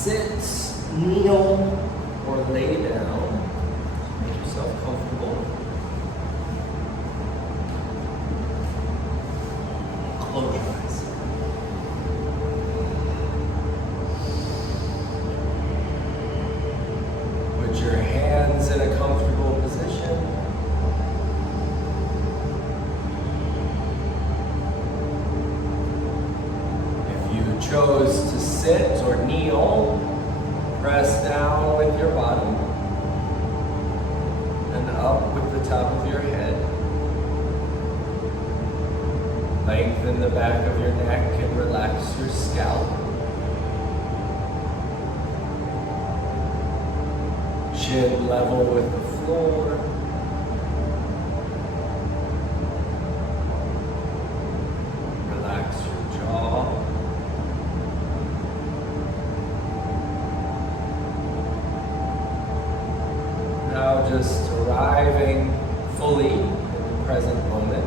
sit, kneel, or lay down. Make yourself comfortable. Close your eyes. Put your hands in a comfortable position. If you chose to sit or kneel, press down with your body and up with the top of your head. Lengthen the back of your neck and relax your scalp. Chin level with the floor. Relax your jaw. Now just arriving fully in the present moment.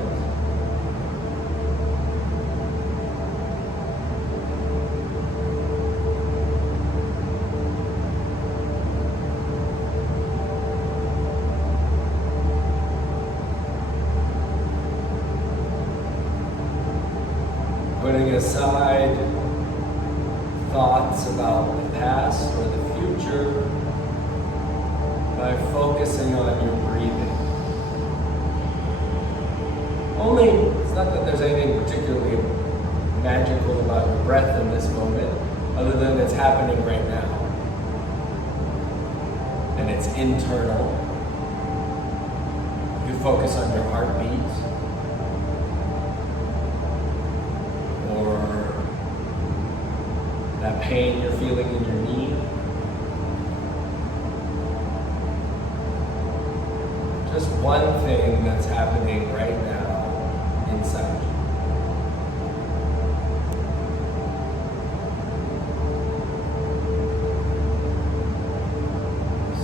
Putting aside thoughts about the past or the future by focusing on your breathing. It's not that there's anything particularly magical about your breath in this moment, other than it's happening right now. And it's internal. You focus on your heartbeat. That pain you're feeling in your knee. Just one thing that's happening right now inside you.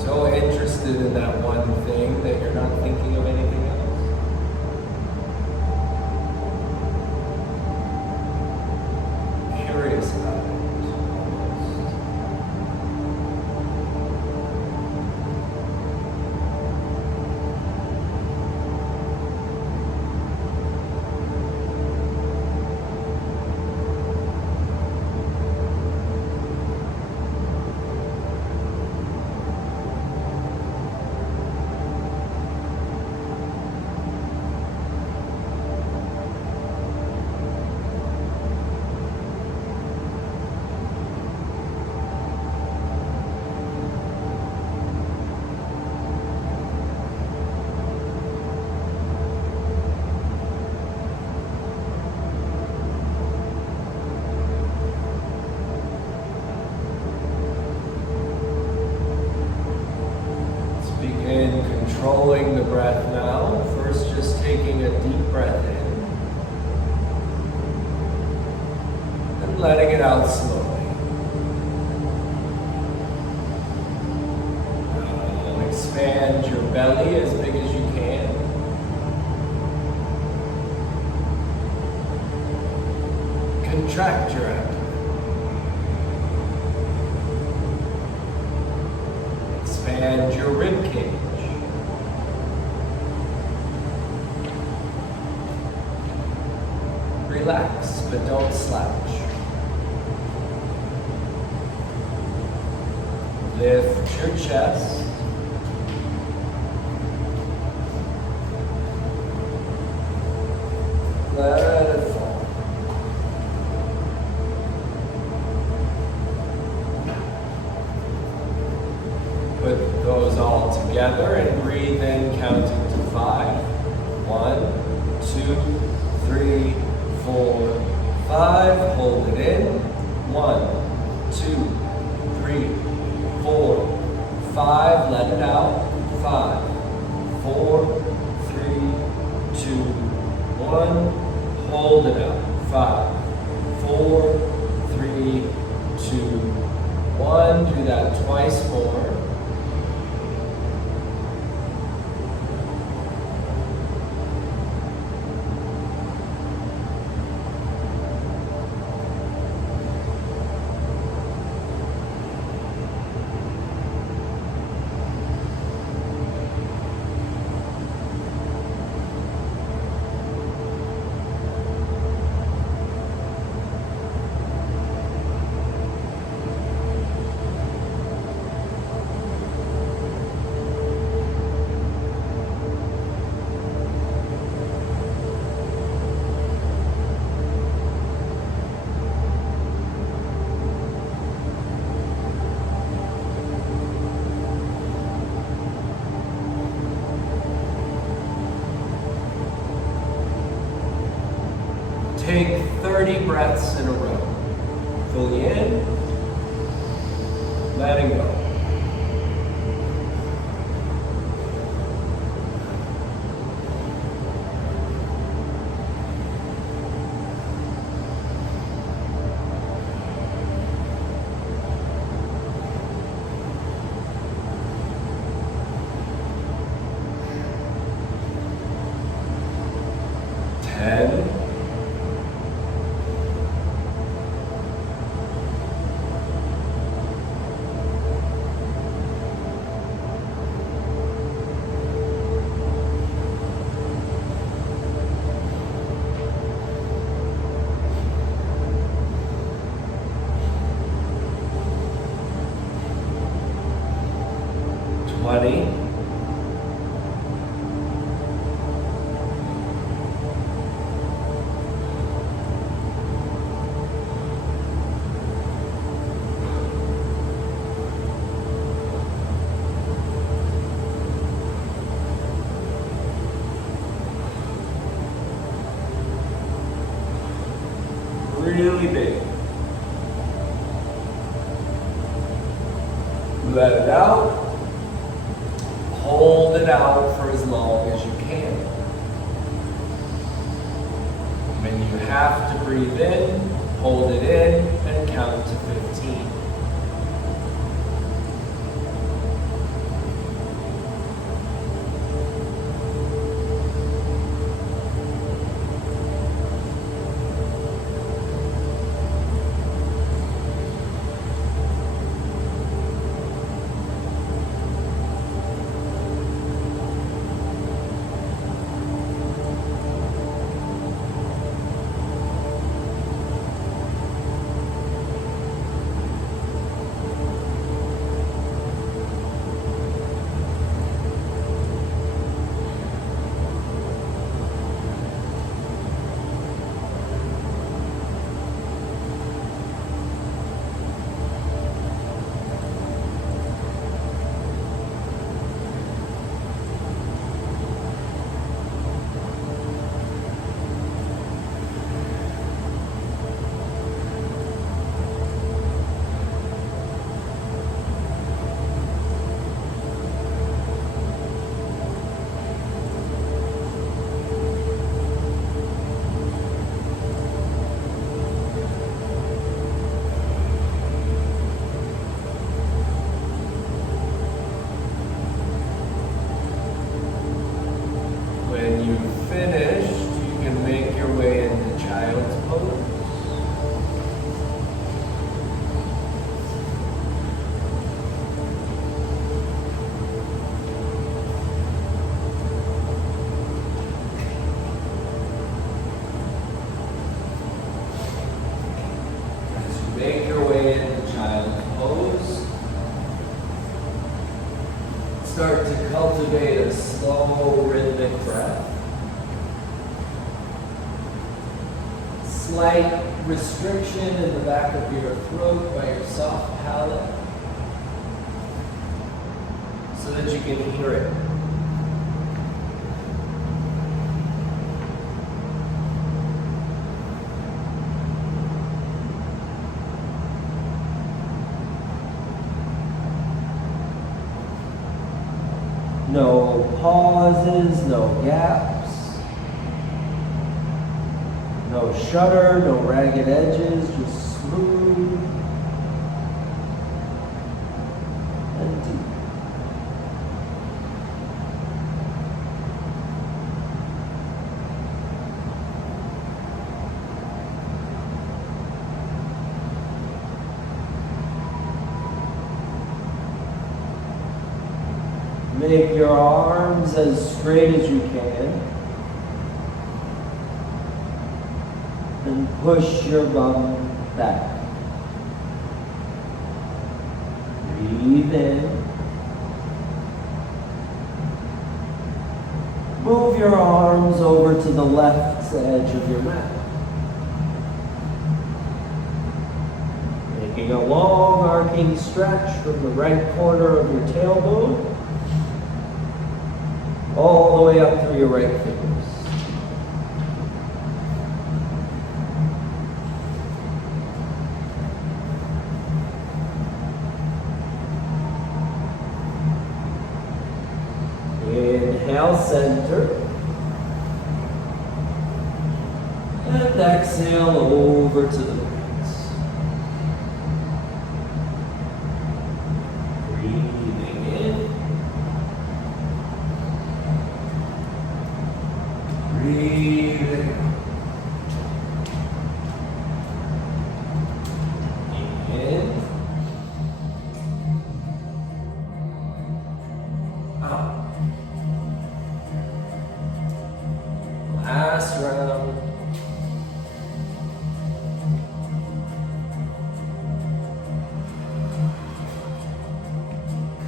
So interested in that one thing that you're not thinking of anything else. Curious about it. Controlling the breath now. First, just taking a deep breath in and letting it out slowly. Expand your belly as big as you can. Contract your abdomen. Expand your rib cage. Relax, but don't slouch. Lift your chest. Let it fall. Put those all together and breathe in, counting to 5. 1, 2, 3, 4, 5. Hold it in. 1, 2, 3, 4, 5. Let it out. 5, 4, 3, 2, 1. Hold it out. 5, 4, 3, 2, 1. Do that twice more. take 30 breaths in a row. Fully in, letting go. Really big. Let it out. Hold it out for as long as you can. When you have to breathe in, hold it in and count to 15. When you've finished, you can make your way into child's pose. As you make your way into child's pose, start to cultivate a slow, rhythmic breath. Slight restriction in the back of your throat by your soft palate so that you can hear it. No pauses, no gaps, no shudder, no ragged edges, just smooth and deep. Make your arms as straight as you can. And push your bum back. Breathe in. Move your arms over to the left edge of your mat. Making a long arcing stretch from the right corner of your tailbone all the way up through your right fingers. center. And exhale over to the right. Breathing in. Breathing out. In. Out. Last round.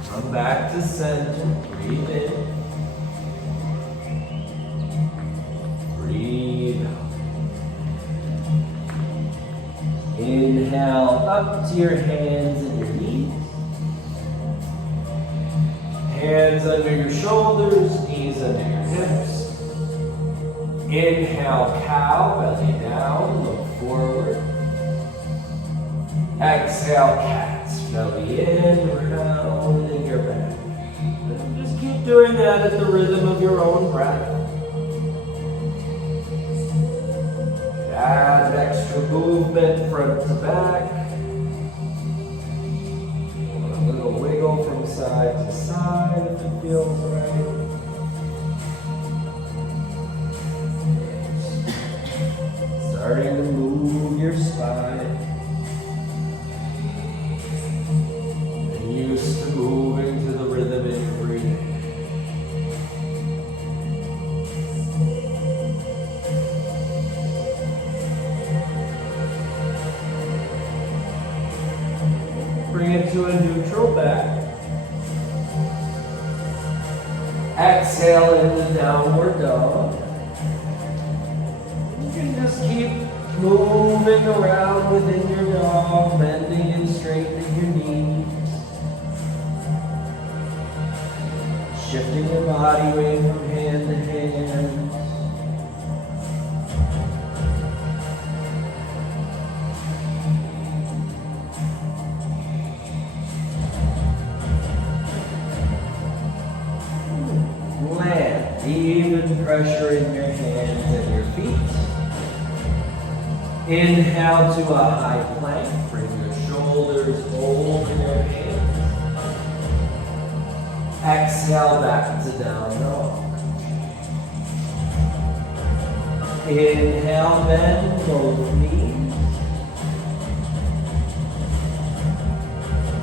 Come back to center. Breathe in. Breathe out. Inhale up to your hands and your knees. Hands under your shoulders, knees under your hips. Inhale, cow, belly down, look forward. Exhale, cats, belly in, round in your back. And just keep doing that at the rhythm of your own breath. Add extra movement front to back. A little wiggle from side to side if it feels right. Starting to move your spine. And used to moving to the rhythm in your breathing. Bring it to a neutral back. Exhale into downward dog. You can just keep moving around within your dog, bending and straightening your knees. Shifting your body weight from hand to hand. Land, even pressure in your hands and your feet. Inhale to a high plank. Bring your shoulders over your hands. Exhale back to down dog. Inhale, bend both knees.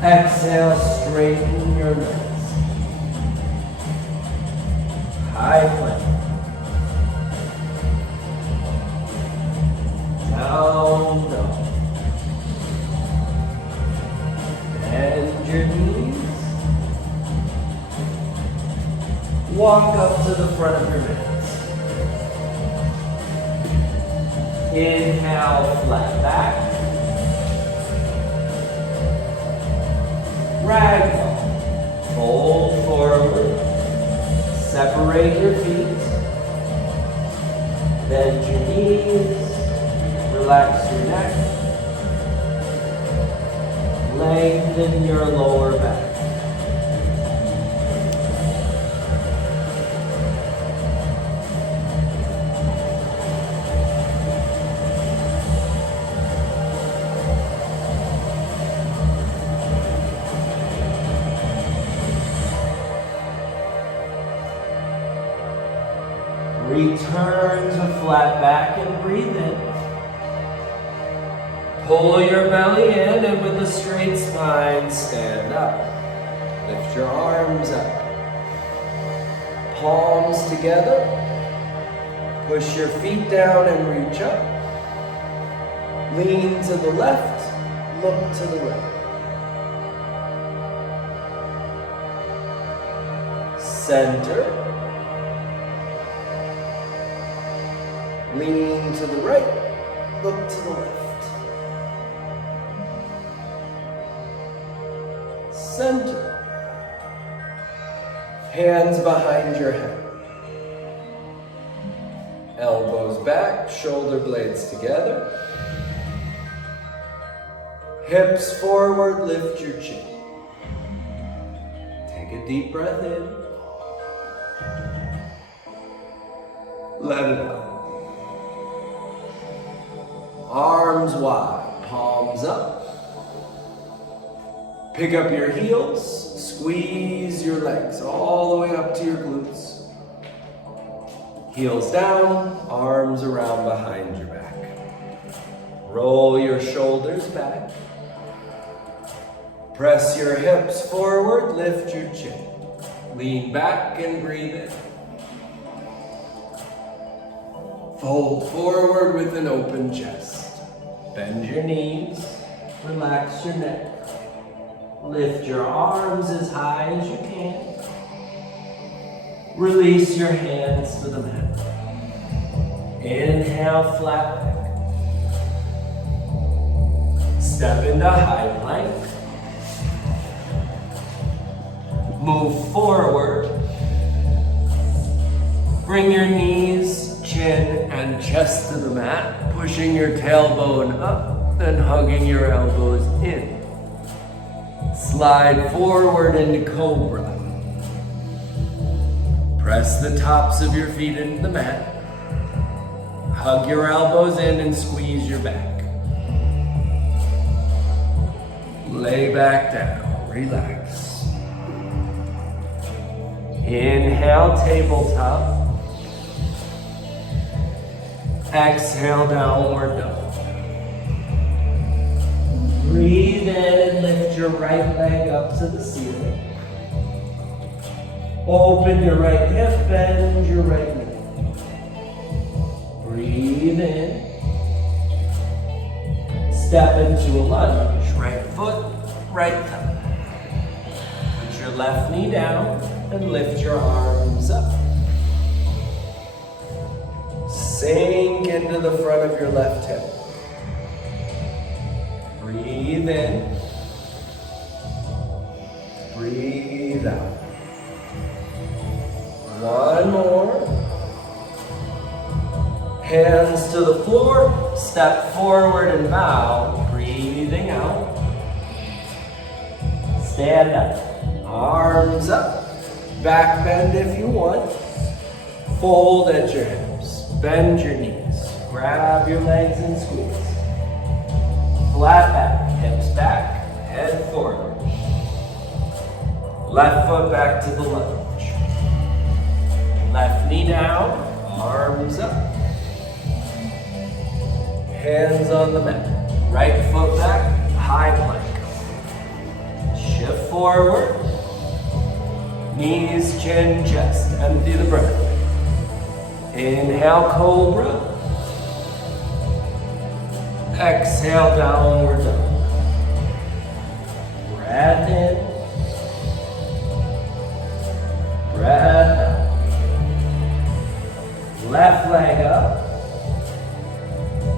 Exhale, straighten your legs. High plank. Down dog. Bend your knees. Walk up to the front of your mat. Inhale, flat back. Ragdoll. Fold forward. Separate your feet. Bend your knees. Relax your neck. Lengthen your lower back. Return to flat back and breathe in. Pull your belly in and with a straight spine, stand up. Lift your arms up. Palms together. Push your feet down and reach up. Lean to the left, look to the right. Center. Lean to the right, look to the left. Center. Hands behind your head. Elbows back, shoulder blades together. Hips forward, lift your chin. Take a deep breath in. Let it out. Arms wide, palms up. Pick up your heels, squeeze your legs all the way up to your glutes. Heels down, arms around behind your back. Roll your shoulders back. Press your hips forward, lift your chin. Lean back and breathe in. Fold forward with an open chest. Bend your knees, relax your neck. Lift your arms as high as you can. Release your hands to the mat. Inhale, flat back. Step into high plank. Move forward. Bring your knees, chin, and chest to the mat, pushing your tailbone up and hugging your elbows in. Slide forward into Cobra. Press the tops of your feet into the mat. Hug your elbows in and squeeze your back. Lay back down, relax. Inhale, tabletop. Exhale, downward dog. Breathe in and lift your right leg up to the ceiling. Open your right hip, bend your right knee. Breathe in. Step into a lunge. Right foot, right thumb. Put your left knee down and lift your arms up. Sink into the front of your left hip. Breathe in. Breathe out. One more. Hands to the floor. Step forward and bow. Breathing out. Stand up. Arms up. Back bend if you want. Fold at your hips. Bend your knees. Grab your legs and squeeze. Flat back, hips back, head forward. Left foot back to the lunge. Left knee down, arms up. Hands on the mat. Right foot back, high plank. Shift forward. Knees, chin, chest. Empty the breath. Inhale, Cobra. Exhale, downward dog. Breath in. Breath out. Left leg up.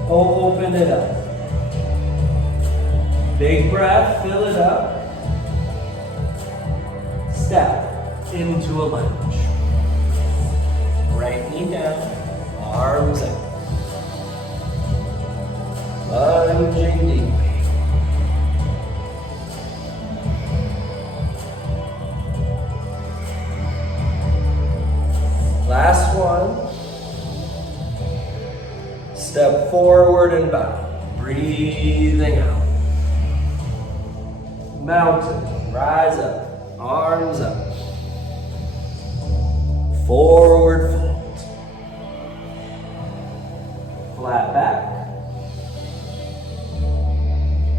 Open it up. Big breath, fill it up. Step into a lunge. Right knee down, arms out. Lunging deep. Last one. Step forward and bow. Breathing out. Mountain. Rise up. Arms up. Forward fold. Flat back.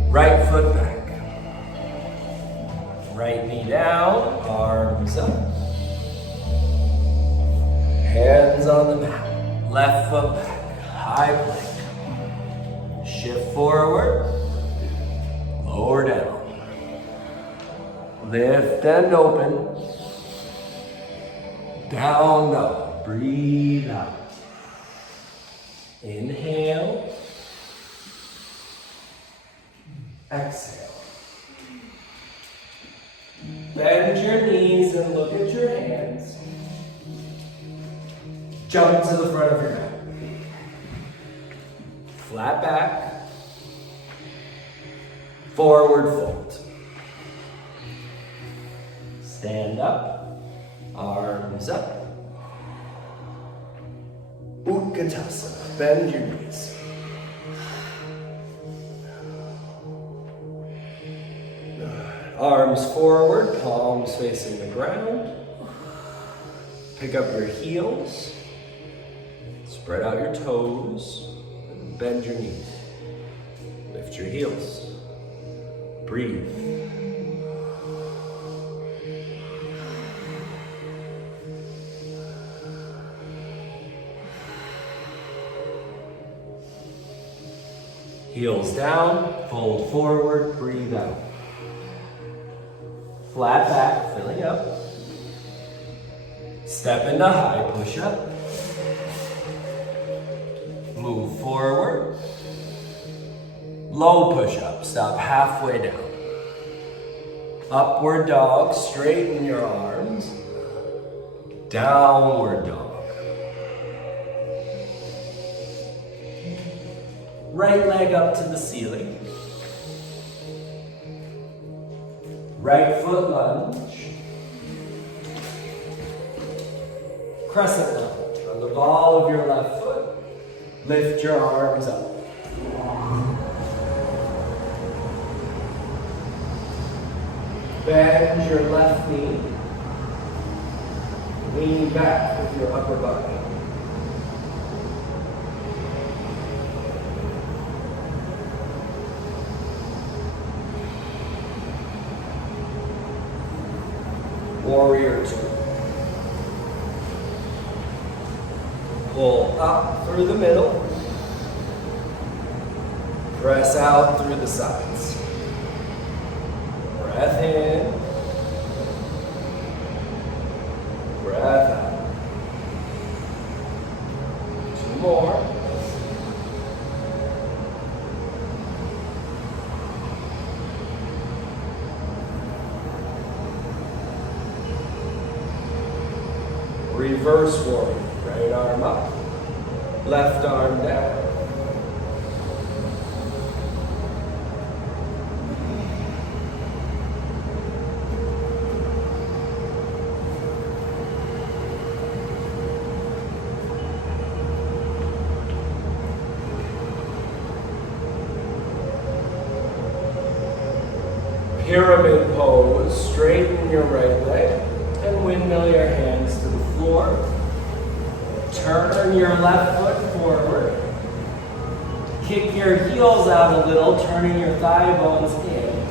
Right foot back. Right knee down, arms up. Hands on the mat. Left foot back, high plank. Shift forward, lower down. Lift and open. Down dog. Breathe out. Inhale. Exhale. Bend your knees and look at your hands. Jump to the front of your mat. Flat back. Forward fold. Stand up. Arms up. Utkatasana. Bend your knees. Arms forward, palms facing the ground. Pick up your heels. Spread out your toes. And bend your knees. Lift your heels. Breathe. Heels down, fold forward, breathe out. Flat back, filling up. Step into high push-up. Move forward. Low push-up, stop halfway down. Upward dog, straighten your arms. Downward dog. Right leg up to the ceiling. Right foot lunge. Crescent lunge. On the ball of your left foot, lift your arms up. Bend your left knee. Lean back with your upper body. Warrior two. Pull up through the middle. Press out through the sides. Breath in. Breath out. Two more. Reverse warrior. Right arm up. Left arm down. Pyramid pose, straighten your right leg and windmill your hands to the floor. Turn your left foot forward. Kick your heels out a little, turning your thigh bones in.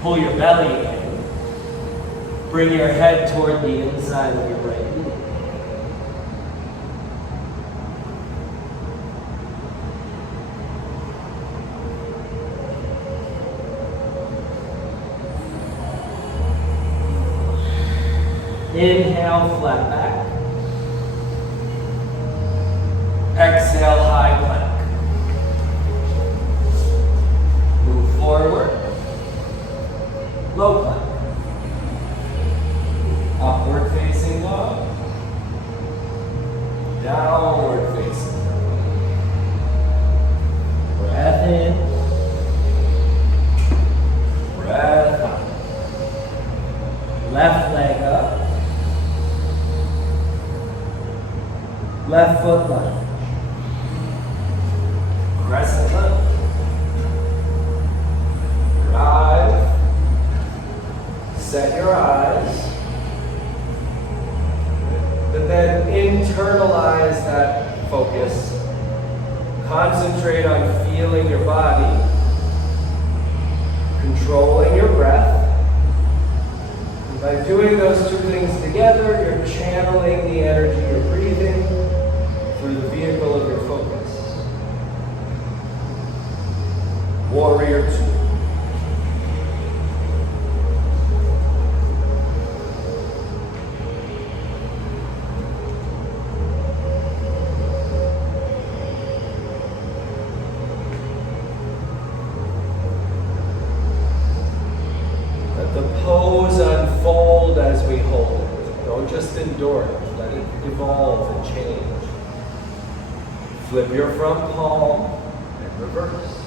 Pull your belly in. Bring your head toward the inside of your right knee. Inhale, flat back. Exhale, high plank. Move forward. Low plank. Upward facing dog. Downward facing dog. Breath in. Breath out. Left leg up. Left foot lunge. Crescent lunge. Drive. Set your eyes. And then internalize that focus. Concentrate on feeling your body. Controlling your breath. And by doing those two things together, you're channeling the energy you're breathing through the vehicle of your focus. Warrior two. Let the pose unfold as we hold it. Don't just endure it. Let it evolve and change. Flip your front palm and reverse.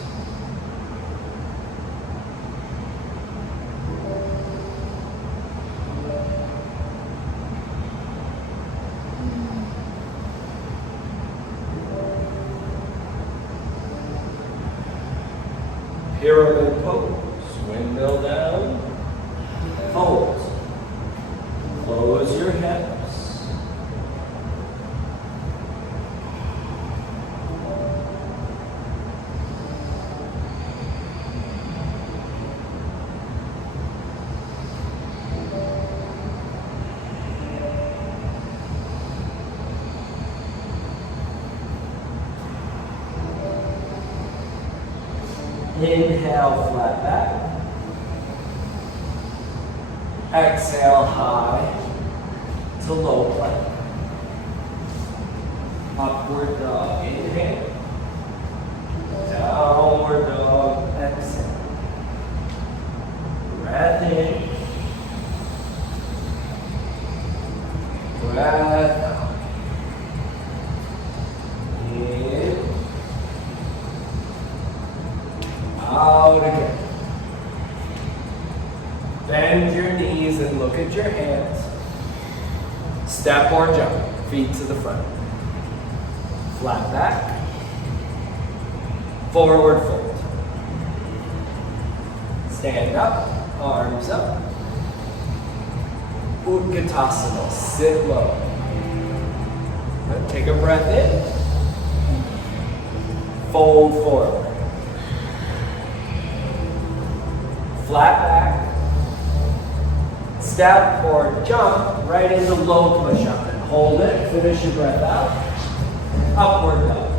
Pyramid pose. Windmill down. Fold. Close your hips. Inhale, flat back. Exhale, high to low plank. Upward dog, inhale. Downward dog, exhale. Breath in. Breath out. In. Out again. Bend your knees and look at your hands. Step or jump, feet to the front. Flat back. Forward fold. Stand up, arms up. Utkatasana, sit low. Then take a breath in. Fold forward. Flat back. Step or jump right into low push-up and hold it. Finish your breath out. Upward dog.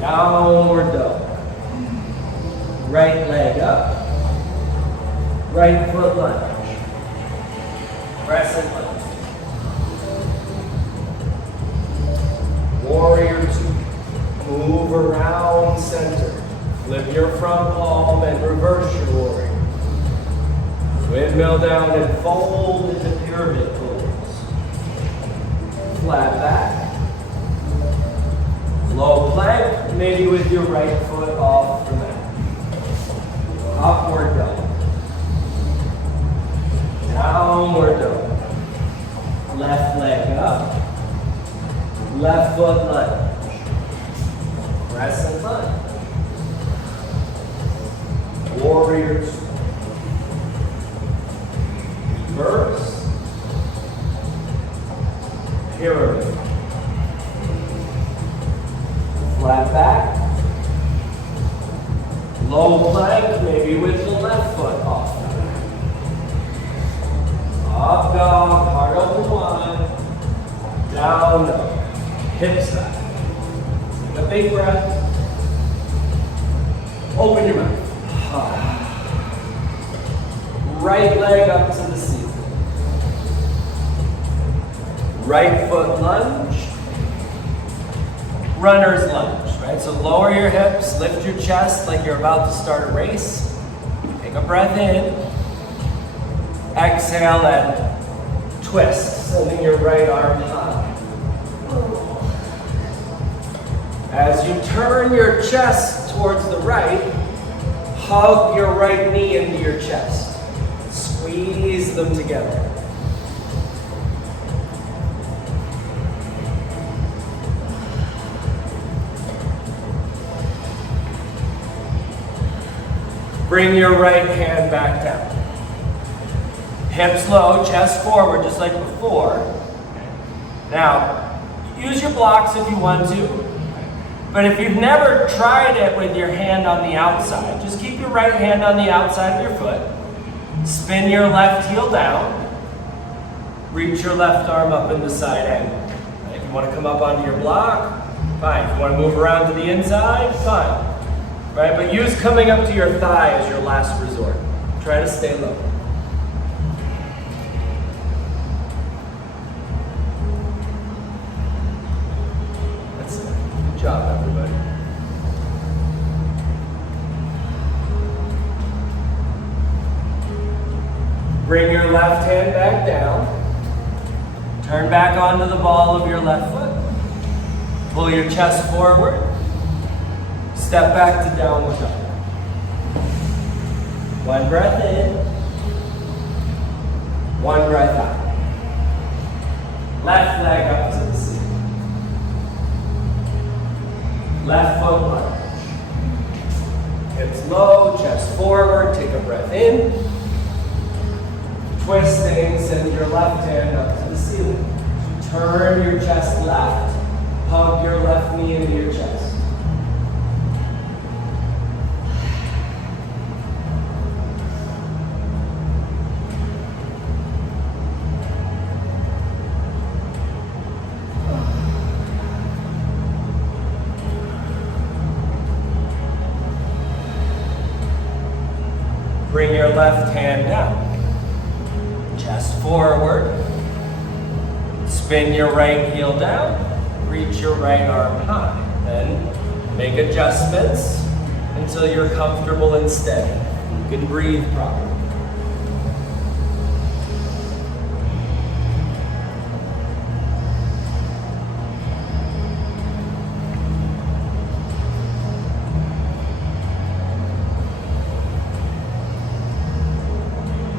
Downward dog. Right leg up. Right foot lunge. Crescent lunge. Warrior two. Move around center. Flip your front palm and reverse your warrior. Windmill down and fold into pyramid pose. Flat back. Low plank, maybe with your right foot off the mat. Upward dog. Downward dog. Left leg up. Left foot lunge. Crescent lunge. Warrior two. Reverse. Pyramid. Flat back. Low plank, maybe with the left foot off. Up dog, heart open wide. Down dog. Hips back. Take a big breath. Open your mouth. Right leg up to the ceiling. Right foot lunge. Runner's lunge, right? So lower your hips, lift your chest like you're about to start a race. Take a breath in. Exhale and twist, sending your right arm high. As you turn your chest towards the right, hug your right knee into your chest. Squeeze them together. Bring your right hand back down. Hips low, chest forward, just like before. Now, use your blocks if you want to, but if you've never tried it with your hand on the outside, just keep your right hand on the outside of your foot. Spin your left heel down. Reach your left arm up in the side angle. If you want to come up onto your block, fine. If you want to move around to the inside, fine. Right? But use coming up to your thigh as your last resort. Try to stay low. That's it. Good job, everybody. Bring your left hand back down. Turn back onto the ball of your left foot. Pull your chest forward. Step back to downward dog. One breath in. One breath out. Left leg up to the ceiling. Left foot lunge. breath in. Twisting, send your left hand up to the ceiling. Turn your chest left. Hug your left knee into your chest. Bring your left hand down. Chest forward. Spin your right heel down. Reach your right arm high. Then make adjustments until you're comfortable and steady. You can breathe properly.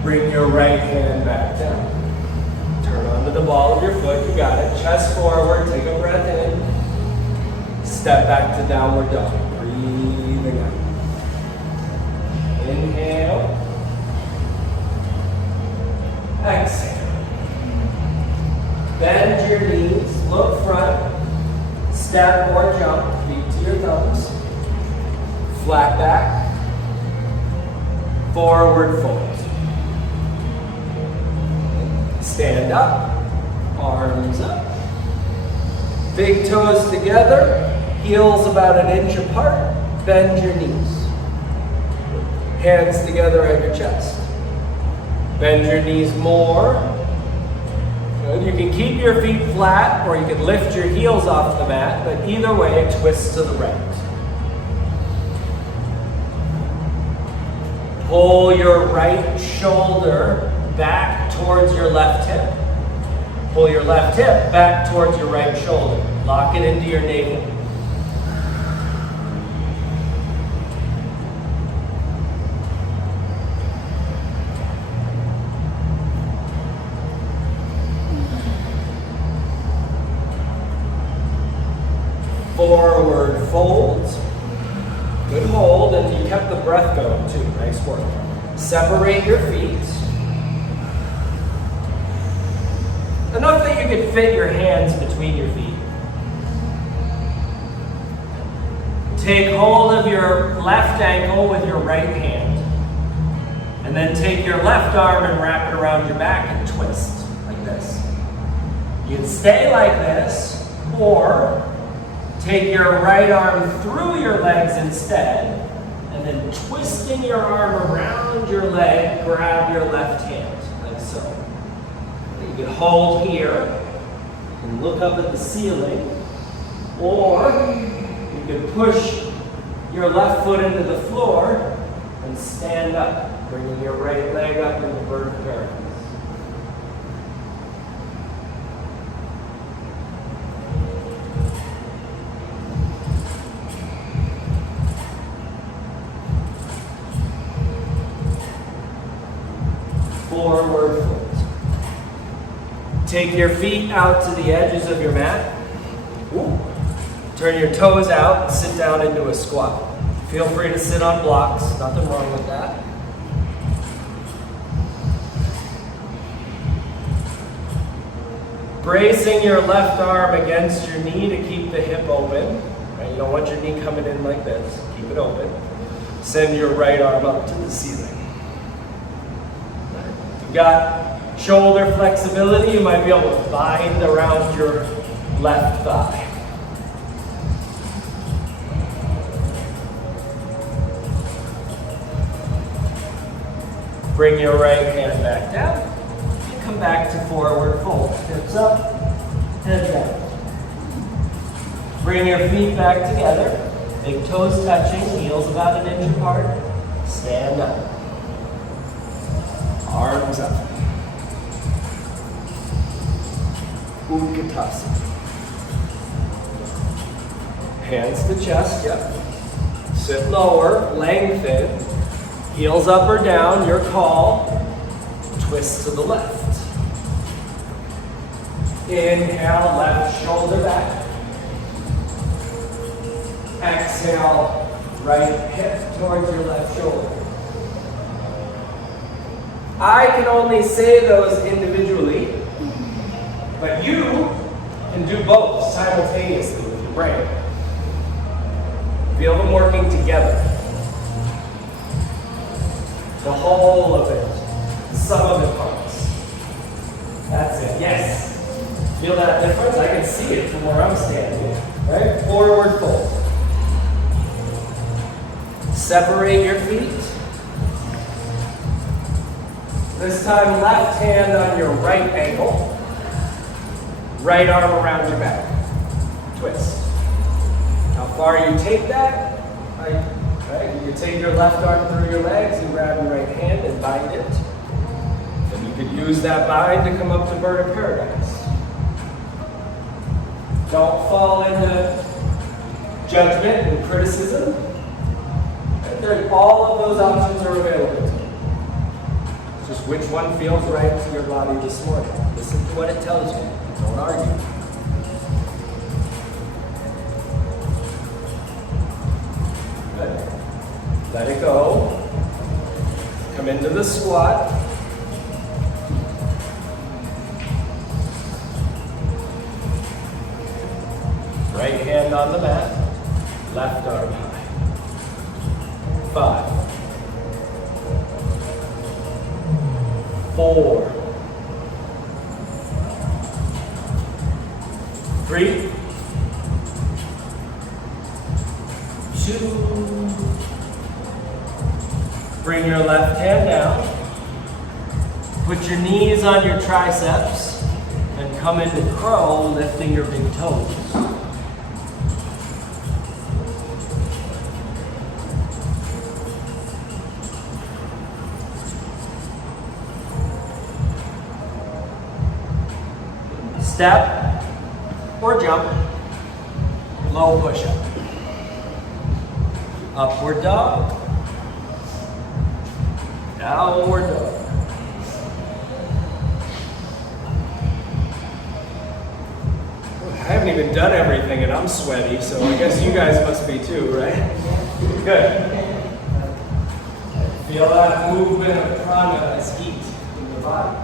Bring your right hand back down. Turn onto the ball of your foot. You got it. Chest forward. Take a breath in. Step back to downward dog. Breathing out. Inhale. Exhale. Bend your knees. Look front. Step or jump. Feet to your thumbs. Flat back. Forward fold. Stand up, arms up. Big toes together, heels about an inch apart. Bend your knees. Hands together at your chest. Bend your knees more. Good. You can keep your feet flat or you can lift your heels off the mat, but either way, twist to the right. Pull your right shoulder back towards your left hip. Pull your left hip back towards your right shoulder. Lock it into your navel. Forward folds. Good hold, and you kept the breath going too. Nice work. Separate your feet. Enough that you can fit your hands between your feet. Take hold of your left ankle with your right hand. And then take your left arm and wrap it around your back and twist, like this. You can stay like this, or take your right arm through your legs instead, and then twisting your arm around your leg, grab your left hand, like so. You can hold here and look up at the ceiling, or you can push your left foot into the floor and stand up, bringing your right leg up into bird paradise. Forward fold. Take your feet out to the edges of your mat. Ooh. Turn your toes out and sit down into a squat. Feel free to sit on blocks, nothing wrong with that. Bracing your left arm against your knee to keep the hip open. Right? You don't want your knee coming in like this. Keep it open. Send your right arm up to the ceiling. If you've got shoulder flexibility, you might be able to bind around your left thigh. Bring your right hand back down. And come back to forward fold. Hips up, head down. Bring your feet back together. Big toes touching, heels about an inch apart. Stand up. Arms up. Utkatasana. Hands to chest, yep. Sit lower, lengthen. Heels up or down, your call. Twist to the left. Inhale, left shoulder back. Exhale, right hip towards your left shoulder. I can only say those individually, but you can do both simultaneously with your brain. Feel them working together. The whole of it, the sum of the parts. That's it, yes. Feel that difference? I can see it from where I'm standing. Right? Forward fold. Separate your feet. This time, left hand on your right ankle. Right arm around your back. Twist. How far you take that? Right? You can take your left arm through your legs and grab your right hand and bind it. And you could use that bind to come up to bird of paradise. Don't fall into judgment and criticism. All of those options are available to you. It's just which one feels right to your body this morning. Listen to what it tells you. Don't argue. Good. Let it go. Come into the squat. Right hand on the mat, left arm high. 5, 4, 3, 2. Bring your left hand down. Put your knees on your triceps and come into crow, lifting your big toes. Step or jump, low push-up. Upward dog, downward dog. I haven't even done everything and I'm sweaty, so I guess you guys must be too, right? Good. Feel that movement of prana as heat in the body.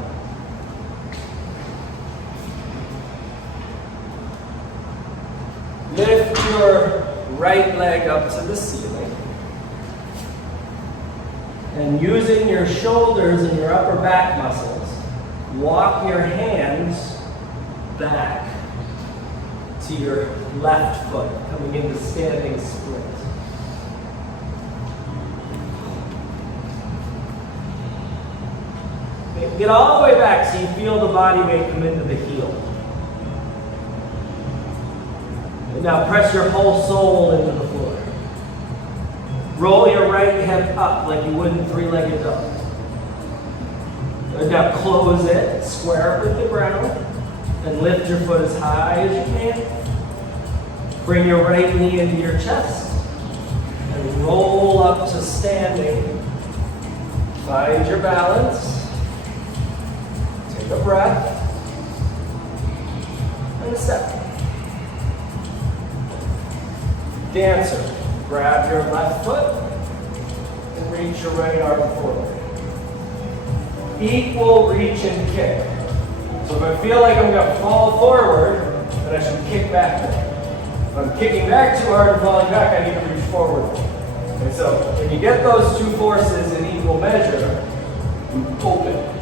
Lift your right leg up to the ceiling. And using your shoulders and your upper back muscles, walk your hands back to your left foot, coming into standing split. Get all the way back so you feel the body weight come into the heel. And now press your whole soul into the floor. Roll your right hip up like you would in three-legged dog. And now close it, square it with the ground, and lift your foot as high as you can. Bring your right knee into your chest, and roll up to standing. Find your balance. Take a breath, and a step. Dancer, grab your left foot and reach your right arm forward. Equal reach and kick. So if I feel like I'm going to fall forward, then I should kick back. If I'm kicking back too hard and falling back, I need to reach forward. And so when you get those two forces in equal measure, you open.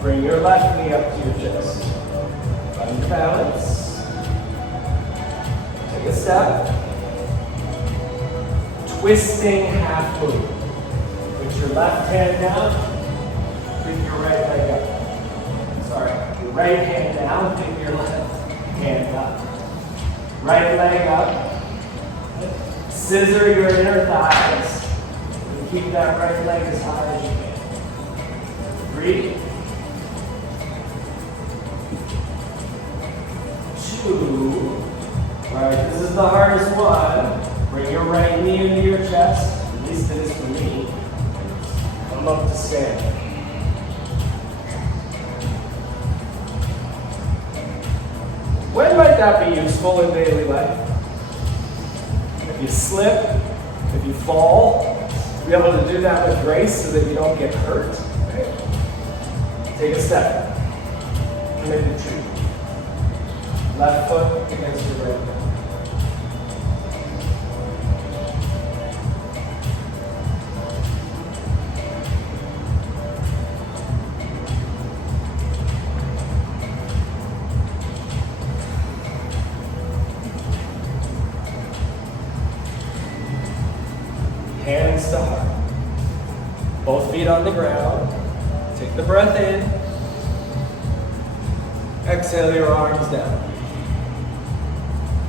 Bring your left knee up to your chest. Find your balance. Take a step. Twisting half move. Put your left hand down. Pick your right leg up. Sorry, your right hand down. Pick your left hand up. Right leg up. Scissor your inner thighs. And keep that right leg as high as you can. Breathe. 2. All right, this is the hardest one. Bring your right knee into your chest. At least it is for me. Come up to stand. When might that be useful in daily life? If you slip, if you fall, be able to do that with grace so that you don't get hurt. Right? Take a step. Commit to tree. Left foot against your right foot. Hands to heart. Both feet on the ground. Take the breath in. Exhale your arms down.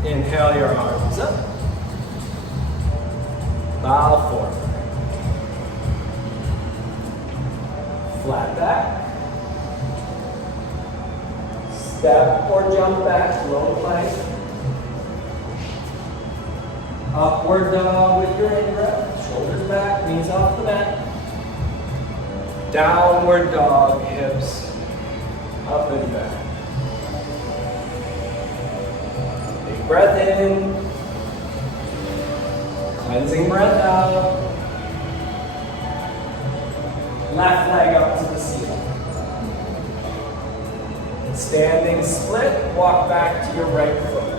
Inhale your arms up. Bow forward. Flat back. Step or jump back, low plank. Upward dog with your in-breath. Shoulders back, knees off the mat. Downward dog, hips up and back. Big breath in. Cleansing breath out. Left leg up to the ceiling. Standing split, walk back to your right foot.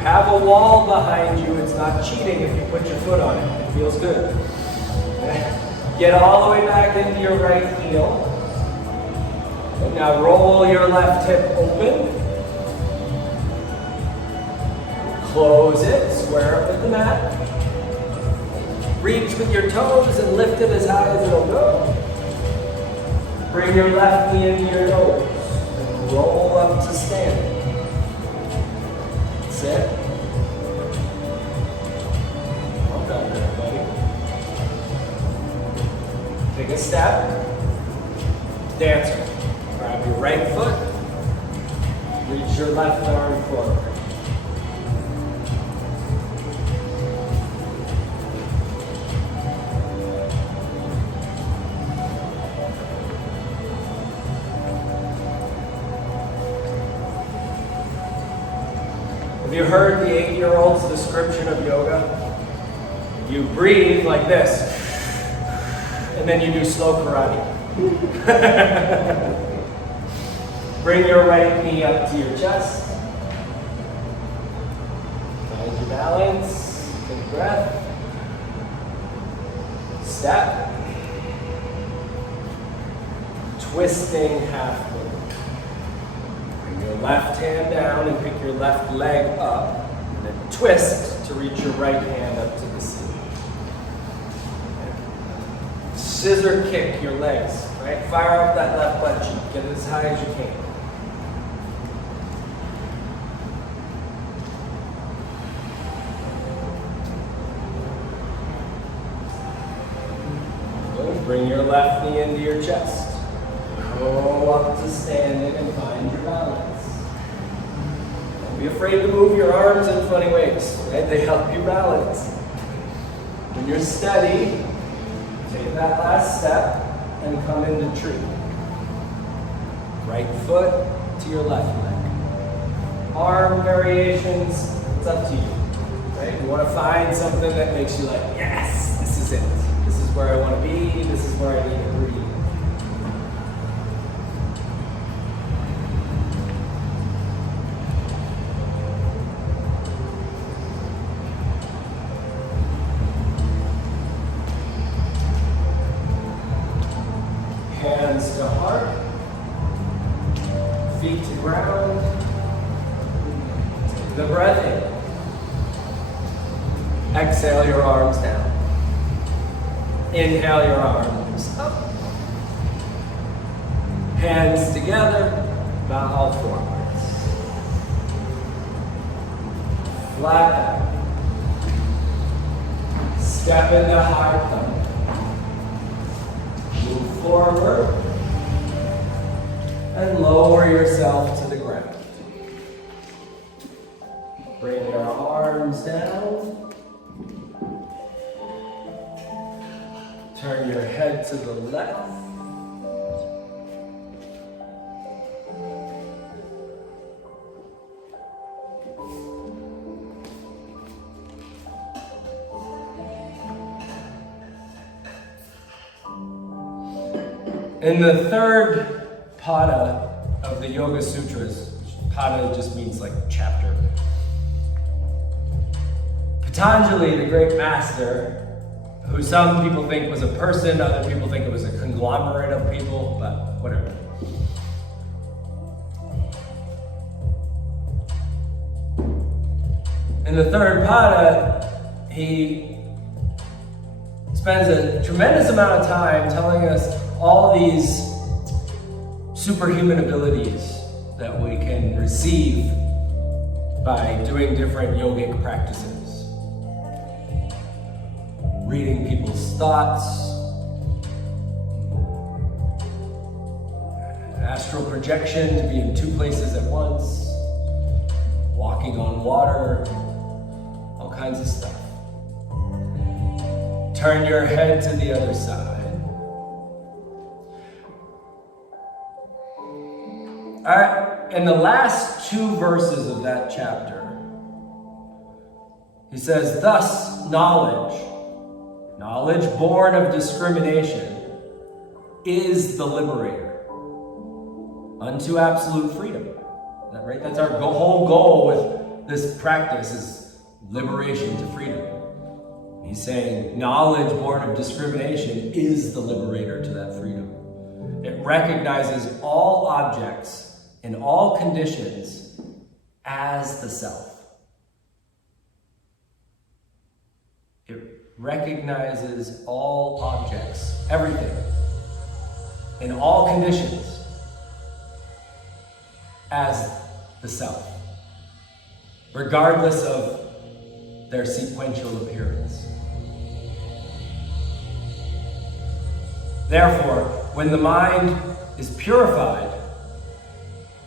Have a wall behind you. It's not cheating if you put your foot on it. It feels good. Get all the way back into your right heel. And now roll your left hip open. Close it. Square up with the mat. Reach with your toes and lift it as high as it'll go. Bring your left knee into your nose. And roll up to standing. Sit. Well done, everybody. Take a step. Dancer. Grab your right foot. Reach your left arm forward. Have you heard the 8-year-old's description of yoga? You breathe like this, and then you do slow karate. Bring your right knee up to your chest. Find your balance. Take a breath. Step. Twisting halfway. Your left hand down and pick your left leg up. And then twist to reach your right hand up to the ceiling. Scissor kick your legs, right? Fire up that left butt cheek. Get it as high as you can. Good. Bring your left knee into your chest. Go up to standing and find your balance. Don't be afraid to move your arms in funny ways, right? They help you balance. When you're steady, take that last step and come into tree. Right foot to your left leg. Arm variations, it's up to you, right? You want to find something that makes you like, yes, this is it. This is where I want to be. This is where I need to breathe. Hands to heart, feet to ground. Take the breath in. Exhale your arms down. Inhale your arms up. Hands together, bow forwards. Flat back. Step into high plank. Move forward and lower yourself to the ground. Bring your arms down. Turn your head to the left. In the third pada of the Yoga Sutras, pada just means like chapter, Patanjali, the great master, who some people think was a person, other people think it was a conglomerate of people, but whatever. In the third pada, he spends a tremendous amount of time telling us all these superhuman abilities that we can receive by doing different yogic practices. Reading people's thoughts, astral projection, to be in two places at once, walking on water, all kinds of stuff. Turn your head to the other side. All right, in the last two verses of that chapter, he says, thus knowledge born of discrimination, is the liberator unto absolute freedom. Is that right? That's our whole goal with this practice, is liberation to freedom. He's saying knowledge born of discrimination is the liberator to that freedom. It recognizes all objects in all conditions as the self. It recognizes all objects, everything, in all conditions as the self, regardless of their sequential appearance. Therefore, when the mind is purified,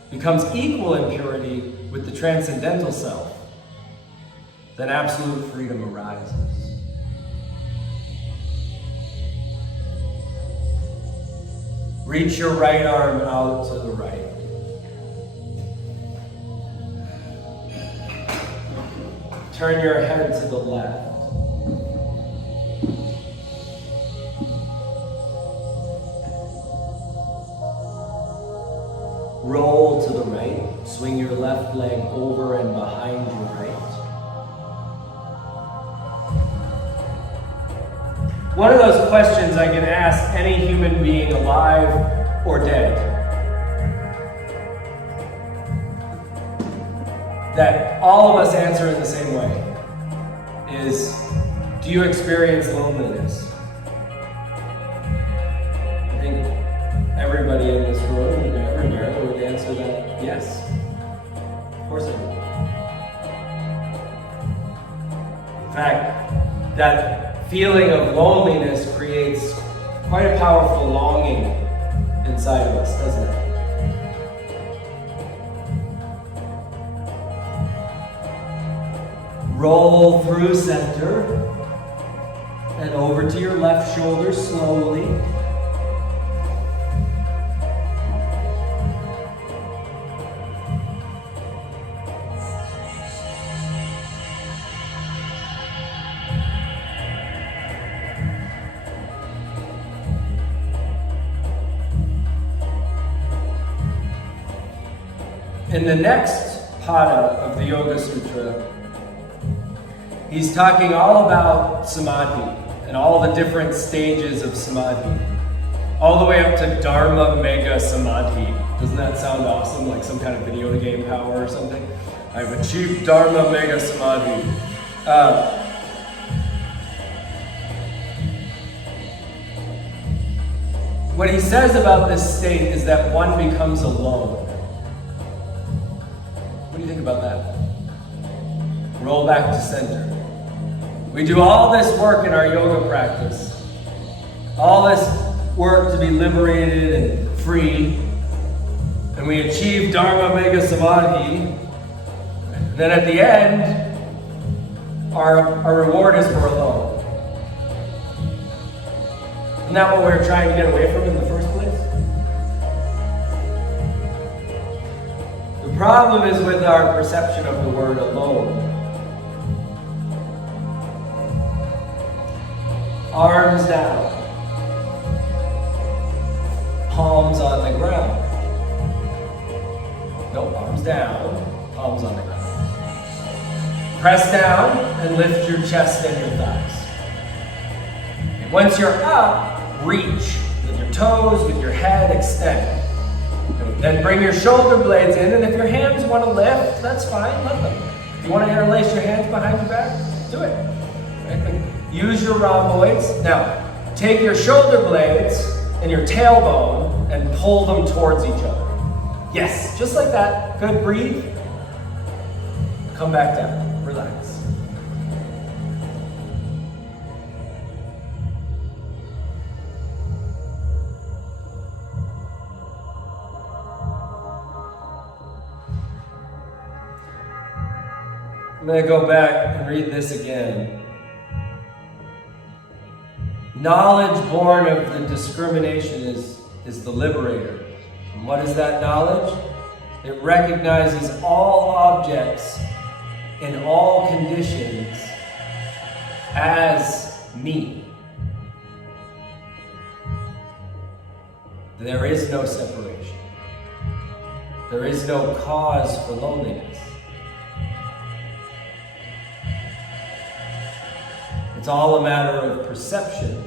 becomes equal in purity with the transcendental self, then absolute freedom arises. Reach your right arm out to the right. Turn your head to the left. Roll to the right. Swing your left leg over and behind your right. One of those questions I can ask any human being alive or dead, that all of us answer in the same way, is, do you experience loneliness? I think everybody in this room and everywhere would answer that yes. Of course I do. In fact, that feeling of loneliness creates quite a powerful longing inside of us, doesn't it? Roll through center and over to your left shoulder slowly. In the next pada of the Yoga Sutra, he's talking all about samadhi and all the different stages of samadhi, all the way up to Dharma Mega Samadhi. Doesn't that sound awesome? Like some kind of video game power or something? I've achieved Dharma Mega Samadhi. What he says about this state is that one becomes alone. What do you think about that? Roll back to center. We do all this work in our yoga practice, all this work to be liberated and free, and we achieve Dharma Mega Samadhi. Then at the end, our reward is we're alone. Isn't that what we're trying to get away from in the first place? The problem is with our perception of the word alone. Arms down. palms on the ground. No, arms down, palms on the ground. Press down and lift your chest and your thighs. And once you're up, reach with your toes, with your head, extend. Then bring your shoulder blades in, and if your hands want to lift, that's fine, let them. If you want to interlace your hands behind your back, do it. Right? Use your rhomboids. Now, take your shoulder blades and your tailbone and pull them towards each other. Yes, just like that. Good, breathe. Come back down, relax. I'm going to go back and read this again. Knowledge born of the discrimination is the liberator. And what is that knowledge? It recognizes all objects in all conditions as me. There is no separation. There is no cause for loneliness. It's all a matter of perception,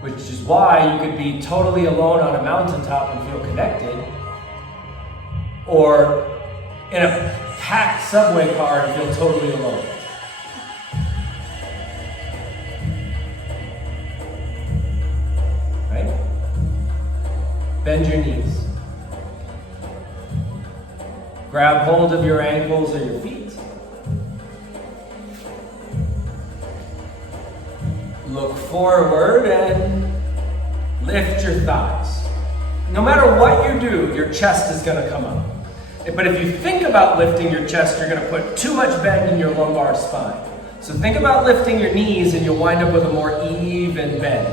which is why you could be totally alone on a mountaintop and feel connected, or in a packed subway car and feel totally alone. Right? Bend your knees. Grab hold of your ankles or your feet. Look forward and lift your thighs. No matter what you do, your chest is going to come up. But if you think about lifting your chest, you're going to put too much bend in your lumbar spine. So think about lifting your knees and you'll wind up with a more even bend.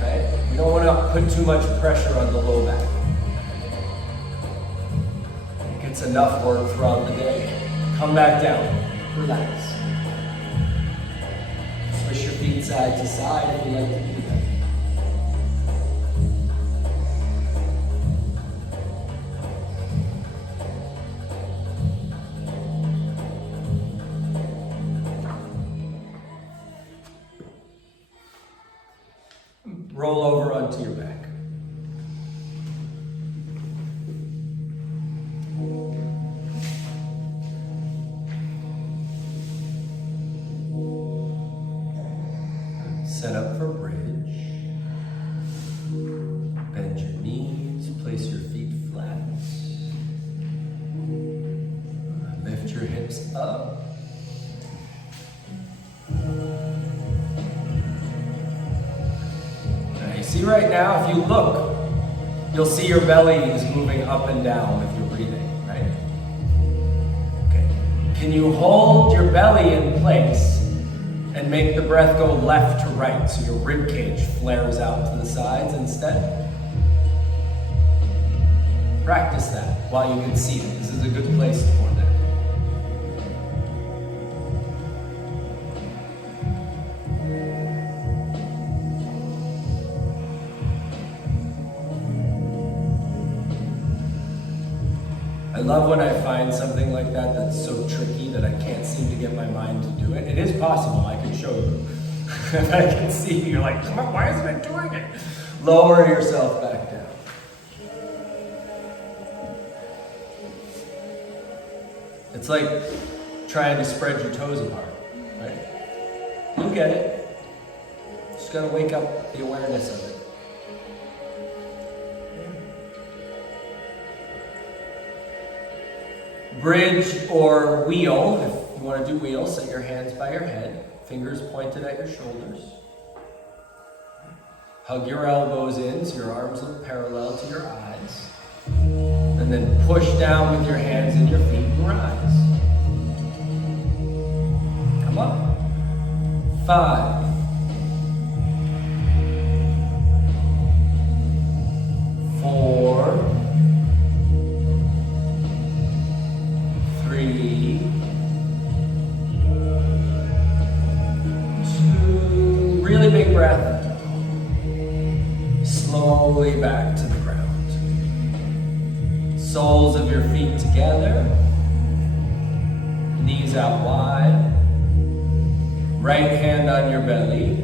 Right? You don't want to put too much pressure on the low back. It gets enough work throughout the day. Come back down. Relax. Push your feet side to side if you like to do that. Roll over onto your back. Set up for bridge. Bend your knees, place your feet flat. Lift your hips up. Now you see right now, if you look, you'll see your belly is moving up and down if you're breathing, right? Okay. Can you hold your belly in place and make the breath go left to right so your rib cage flares out to the sides instead? Practice that while you can see it. This is a good place for that. I love when I find something like that that's so tricky that I can't seem to get my mind to do it. It is possible, I can show you. I can see you're like, come on, why isn't it doing it? Lower yourself back down. It's like trying to spread your toes apart, right? You'll get it. Just gotta wake up the awareness of it. Bridge or wheel. If you want to do wheel, set your hands by your head, fingers pointed at your shoulders. Hug your elbows in so your arms look parallel to your eyes. And then push down with your hands and your feet and rise. Come on. 5. 4. 3, 2, really big breath. slowly back to the ground. Soles of your feet together. Knees out wide. Right hand on your belly.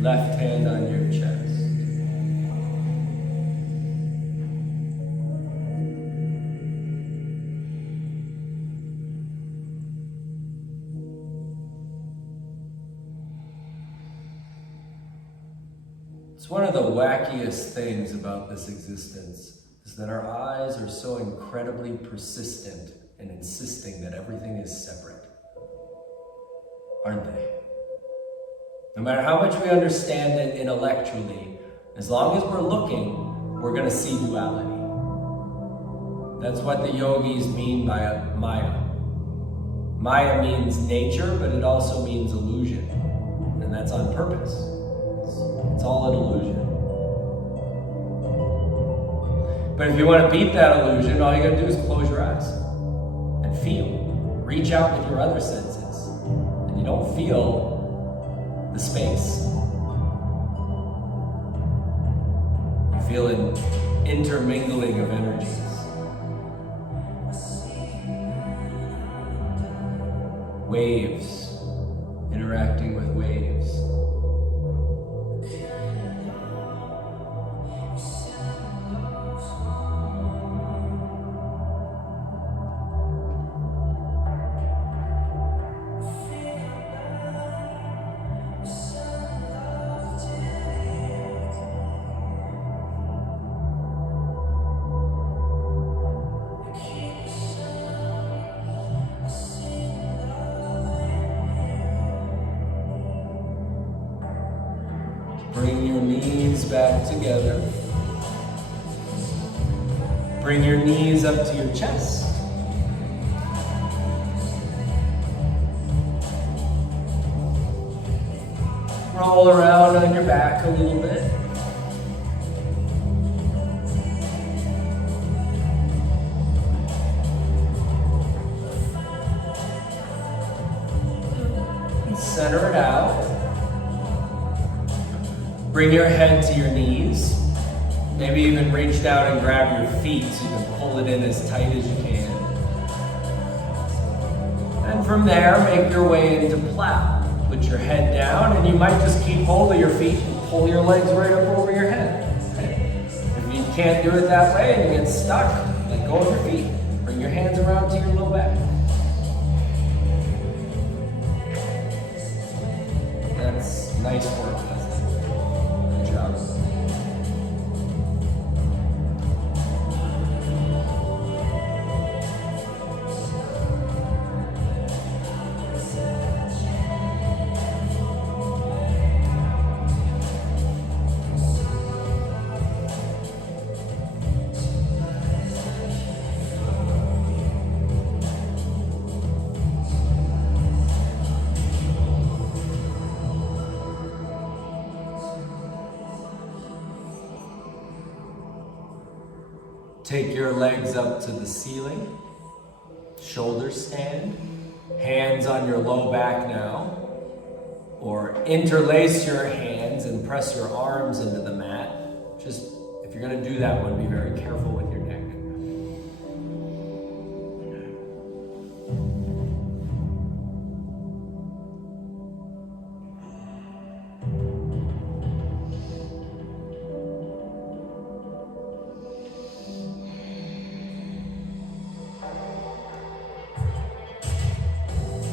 Left hand on your chest. It's one of the wackiest things about this existence is that our eyes are so incredibly persistent and insisting that everything is separate. Aren't they? No matter how much we understand it intellectually, as long as we're looking, we're going to see duality. That's what the yogis mean by Maya. Maya means nature, but it also means illusion. And that's on purpose. It's all an illusion. But if you want to beat that illusion, all you got to do is close your eyes and feel. Reach out with your other senses. And you don't feel the space. You feel an intermingling of energies. Waves interacting with waves. Bring your knees back together. Bring your knees up to your chest. Roll around on your back a little bit. And center it out. Bring your head to your knees. Maybe even reach down and grab your feet so you can pull it in as tight as you can. And from there, make your way into plow. Put your head down, and you might just keep hold of your feet and pull your legs right up over your head. If you can't do it that way and you get stuck, let go of your feet. Bring your hands around to your low back. That's nice work. Good job. Take your legs up to the ceiling, shoulders stand, hands on your low back now, or interlace your hands and press your arms into the mat. Just, if you're gonna do that one, be very careful with your neck.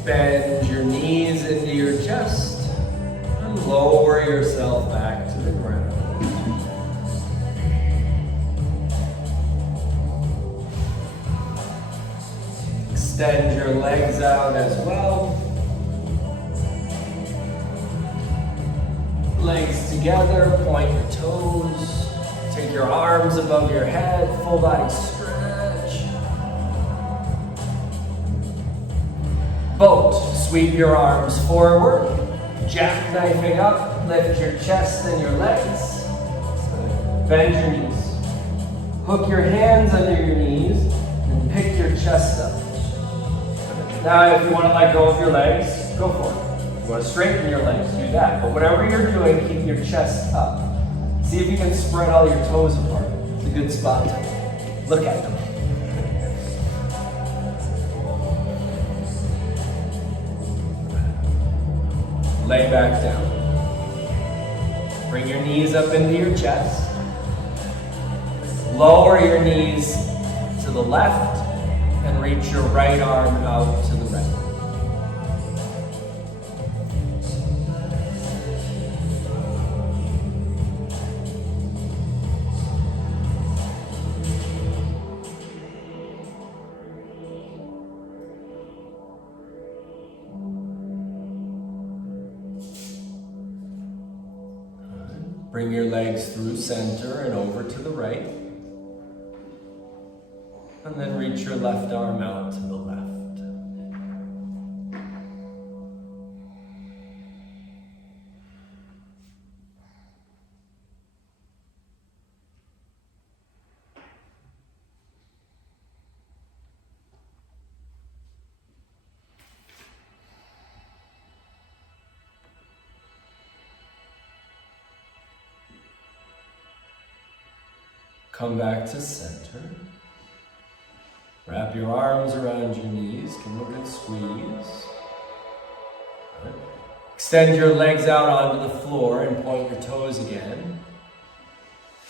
Bend your knees into your chest and lower yourself back to the ground. Extend your legs out as well. Legs together, point your toes. Take your arms above your head, full body stretch. Boat, sweep your arms forward, jackknifing up, lift your chest and your legs, bend your knees. Hook your hands under your knees and pick your chest up. Now if you want to let go of your legs, go for it. If you want to straighten your legs, do that. But whatever you're doing, keep your chest up. See if you can spread all your toes apart. It's a good spot to look at them. Lay back down. Bring your knees up into your chest. Lower your knees to the left and reach your right arm out to the right. Bring your legs through center and over to the right. And then reach your left arm out to the left. Come back to center. Wrap your arms around your knees. Give them a good squeeze. Good. Extend your legs out onto the floor and point your toes again.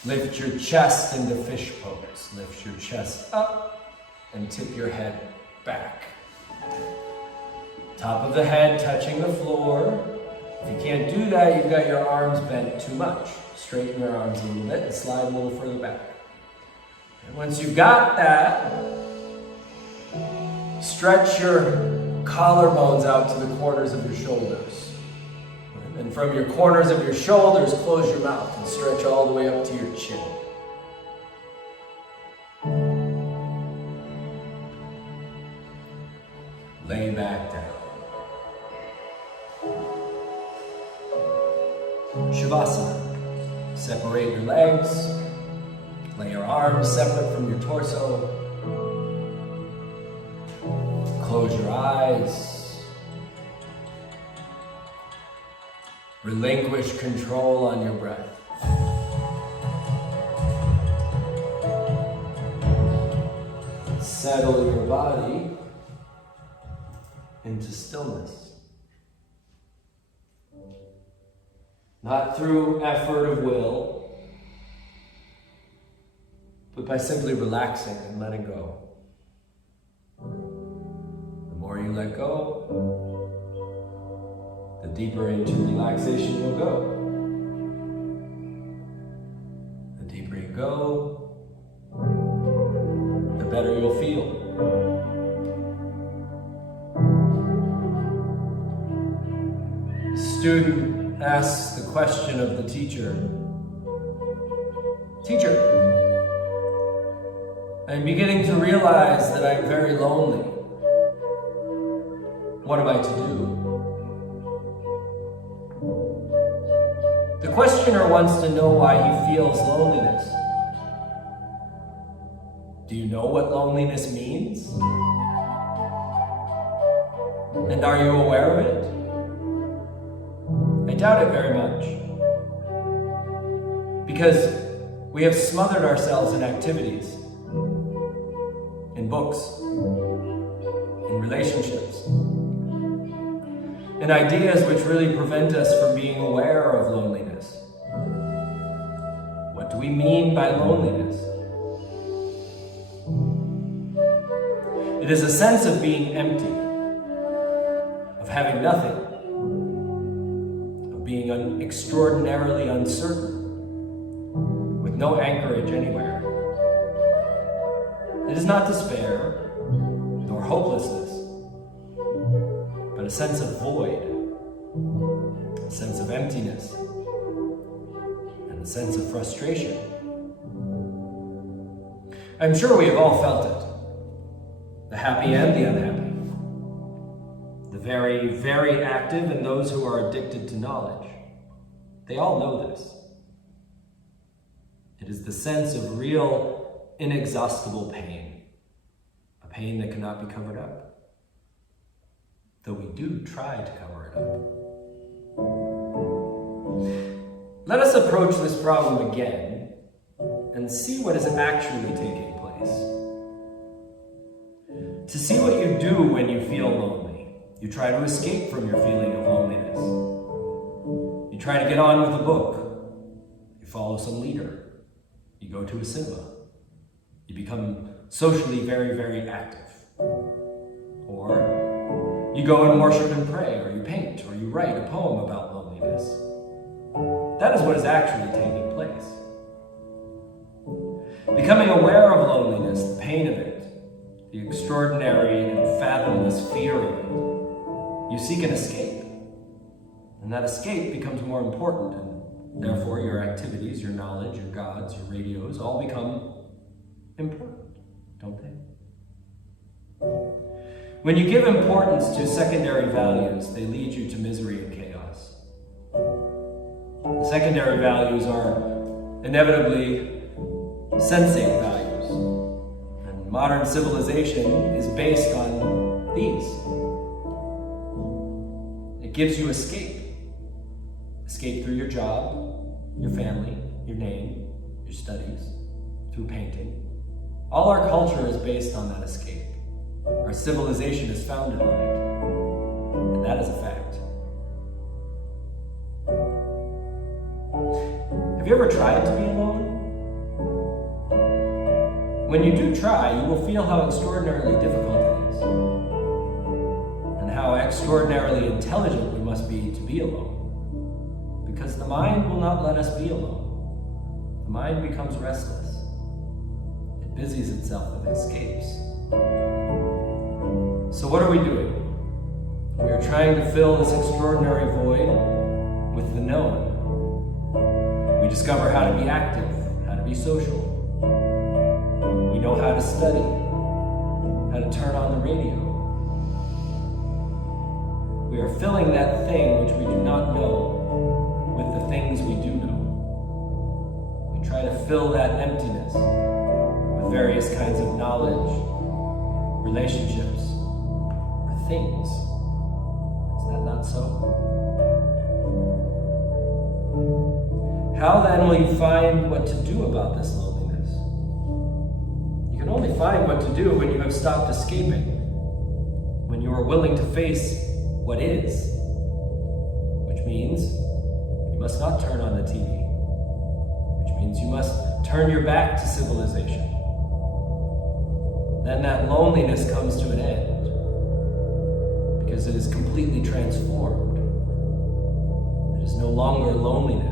Lift your chest into fish pose. Lift your chest up and tip your head back. Top of the head touching the floor. If you can't do that, you've got your arms bent too much. Straighten your arms a little bit and slide a little further back. And once you've got that, stretch your collarbones out to the corners of your shoulders. And from your corners of your shoulders, close your mouth and stretch all the way up to your chin. Lay back down. Shavasana. Separate your legs. Lay your arms separate from your torso. Close your eyes. Relinquish control on your breath. Settle your body into stillness. Not through effort of will, but by simply relaxing and letting go. The more you let go, the deeper into relaxation you'll go. The deeper you go, the better you'll feel. The student asks the question of the teacher, "Teacher, I'm beginning to realize that I'm very lonely. What am I to do?" The questioner wants to know why he feels loneliness. Do you know what loneliness means? And are you aware of it? I doubt it very much. Because we have smothered ourselves in activities, in books, in relationships, in ideas which really prevent us from being aware of loneliness. What do we mean by loneliness? It is a sense of being empty, of having nothing, of being extraordinarily uncertain, with no anchorage anywhere. It is not despair, nor hopelessness, but a sense of void, a sense of emptiness, and a sense of frustration. I'm sure we have all felt it, the happy and the unhappy, the very, very active and those who are addicted to knowledge. They all know this. It is the sense of real, inexhaustible pain, a pain that cannot be covered up, though we do try to cover it up. Let us approach this problem again and see what is actually taking place. To see what you do when you feel lonely. You try to escape from your feeling of loneliness. You try to get on with a book. You follow some leader. You go to a cinema. You become socially very, very active. Or you go and worship and pray, or you paint, or you write a poem about loneliness. That is what is actually taking place. Becoming aware of loneliness, the pain of it, the extraordinary and fathomless fear of it, you seek an escape. And that escape becomes more important, and therefore your activities, your knowledge, your gods, your radios all become important, don't they? When you give importance to secondary values, they lead you to misery and chaos. The secondary values are inevitably sensate values. And modern civilization is based on these. It gives you escape. Escape through your job, your family, your name, your studies, through painting. All our culture is based on that escape. Our civilization is founded on it. And that is a fact. Have you ever tried to be alone? When you do try, you will feel how extraordinarily difficult it is. And how extraordinarily intelligent we must be to be alone. Because the mind will not let us be alone. The mind becomes restless. It busies itself with escapes. So what are we doing? We are trying to fill this extraordinary void with the known. We discover how to be active, how to be social. We know how to study, how to turn on the radio. We are filling that thing which we do not know with the things we do know. We try to fill that emptiness with various kinds of knowledge, relationships, or things. Is that not so? How then will you find what to do about this loneliness? You can only find what to do when you have stopped escaping, when you are willing to face what is, which means you must not turn on the TV, which means you must turn your back to civilization. Then that loneliness comes to an end, because it is completely transformed. It is no longer loneliness.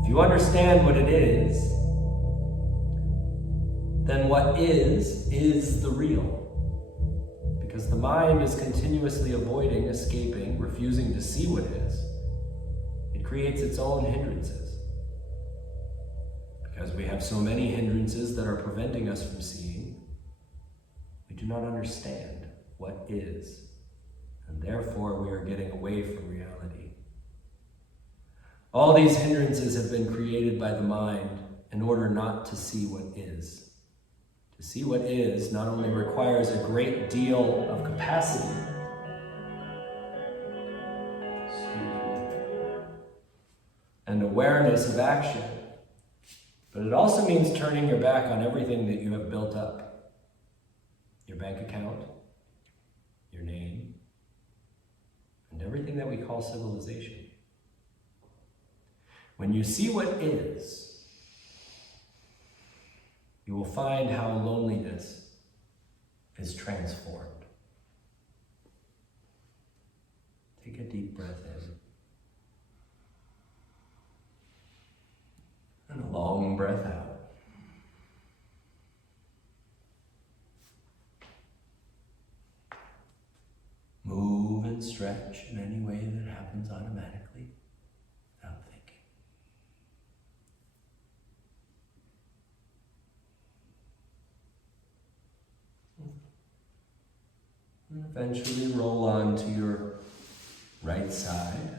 If you understand what it is, then what is the real. Because the mind is continuously avoiding, escaping, refusing to see what is. It creates its own hindrances. Because we have so many hindrances that are preventing us from seeing, we do not understand what is, and therefore we are getting away from reality. All these hindrances have been created by the mind in order not to see what is. To see what is not only requires a great deal of capacity, and awareness of action, but it also means turning your back on everything that you have built up. Your bank account, your name, and everything that we call civilization. When you see what is, you will find how loneliness is transformed. Take a deep breath in. And a long breath out. Move and stretch in any way that happens automatically without thinking. And eventually roll on to your right side.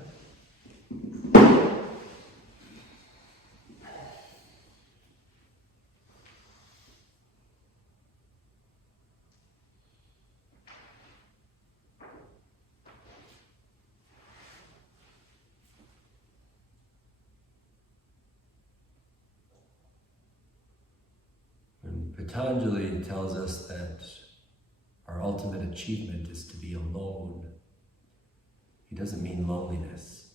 Patanjali tells us that our ultimate achievement is to be alone. He doesn't mean loneliness.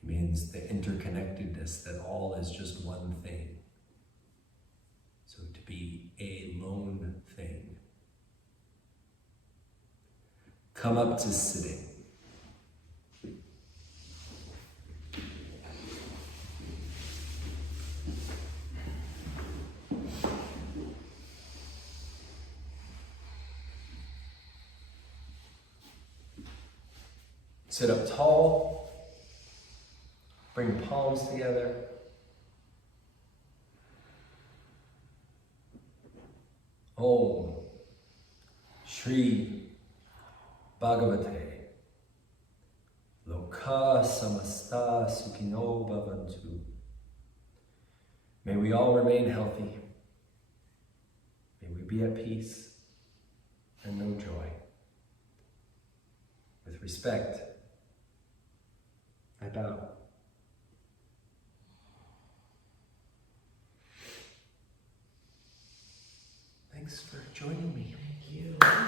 He means the interconnectedness, that all is just one thing. So to be a lone thing. Come up to sitting. Sit up tall, bring palms together. Om Shri Bhagavate Loka Samasta Sukhino Bhavantu. May we all remain healthy. May we be at peace and know joy. With respect, I bow. Thanks for joining me. Thank you.